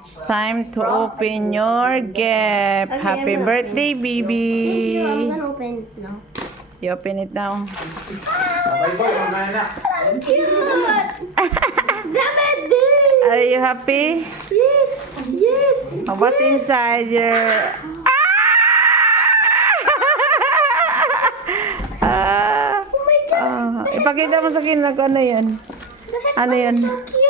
It's time to open your gift. Happy birthday, Thank you. I'm baby. gonna open it now. You open it now. That's cute! Damn it, dude! Are you happy? Yes! Yes! What's inside your... Ah! Oh my god! Ipakita mo sa akin lang kung ano yun. The Ano headband yun? is so cute!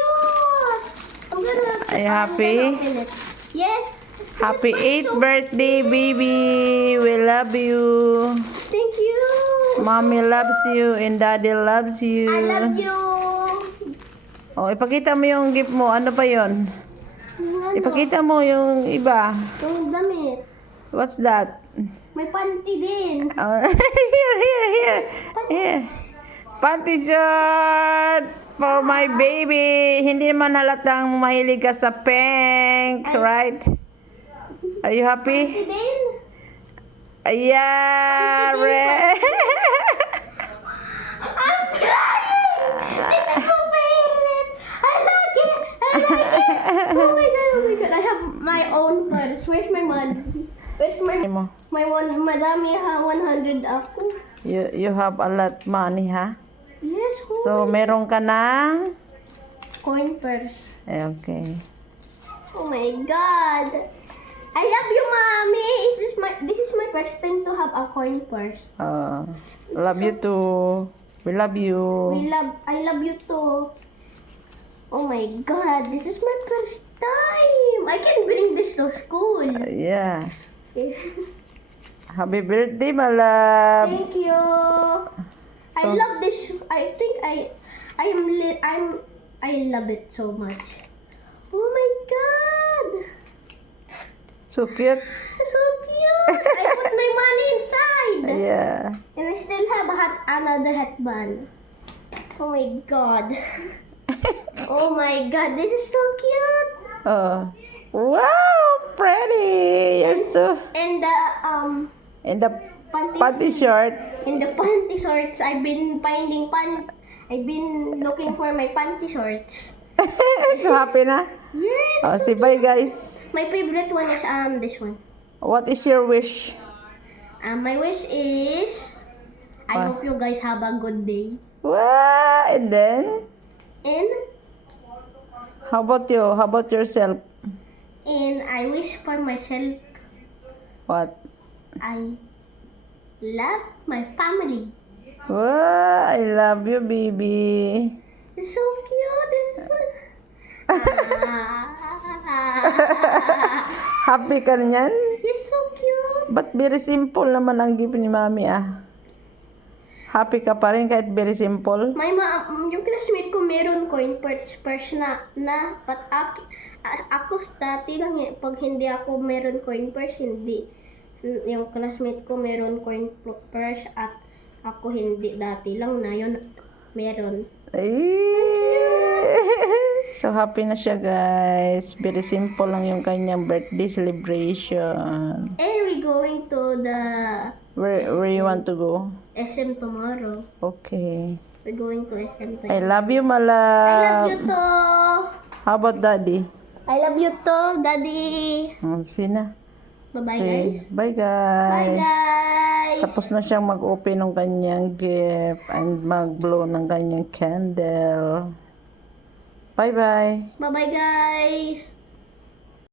Are you happy? I'm gonna open it. Yes! Happy 8th birthday, baby. We love you. Thank you! Mommy loves you and daddy loves you. I love you! Oh, ipakita mo yung gift mo. Ano pa yon? Ano? Ipakita mo yung iba. Yung damit. What's that? May panty din. Oh, here. Panty shirt for my baby. Hindi naman halatang mahilig ka sa pink, right? Are you happy? Panty din. Yeah, red. I'm crying! This is my favorite! I like it! I like it! Oh my god, oh my god. I have my own purse. Where's my money? Where's my one? Madami ha, 100 ako. You have a lot money, ha? Yes, So, meron ka ng... coin purse. Okay. Oh my god. I love you, mommy. This is my first time to have a coin purse. Love you too. We love you. I love you too. Oh my god, this is my first time. I can bring this to school. Yeah. Happy birthday, my love. Thank you. I So- love this. I think I love it so much. Oh my god. So cute. So cute. I put my money inside. Yeah. And I still have another headband. Oh my god. Oh my god, this is so cute. Wow, pretty. You're so... And And the panty panty shirt. in the panty shorts, I've been looking for my panty shorts. So happy na? Yes. Say bye, guys. My favorite one is this one. What is your wish? My wish is I What? hope you guys have a good day. Wow, and then? And How about you? How about yourself? I wish for myself What? I love my family. Wow, I love you, baby. It's so cute. Happy ka na yan? It's so cute. But very simple naman ang gift ni mami, ah. Happy ka pa rin kahit very simple? Yung classmate ko meron coin purse na ako dati lang pag hindi ako meron coin purse, hindi. Yung classmate ko meron coin purse at ako hindi, dati lang na yun meron. Ay! So happy na siya, guys. Very simple lang yung kanyang birthday celebration. And we going to the Where you want to go? SM tomorrow. Okay. We're going to SM I tomorrow. love you, my I love you love. too. How about daddy? I love you too, Daddy. Sina? Bye-bye, Okay. guys. Bye, Bye, guys. guys. Tapos na siyang mag-open ng kanyang gift and mag-blow ng kanyang candle. Bye-bye. Bye-bye, guys.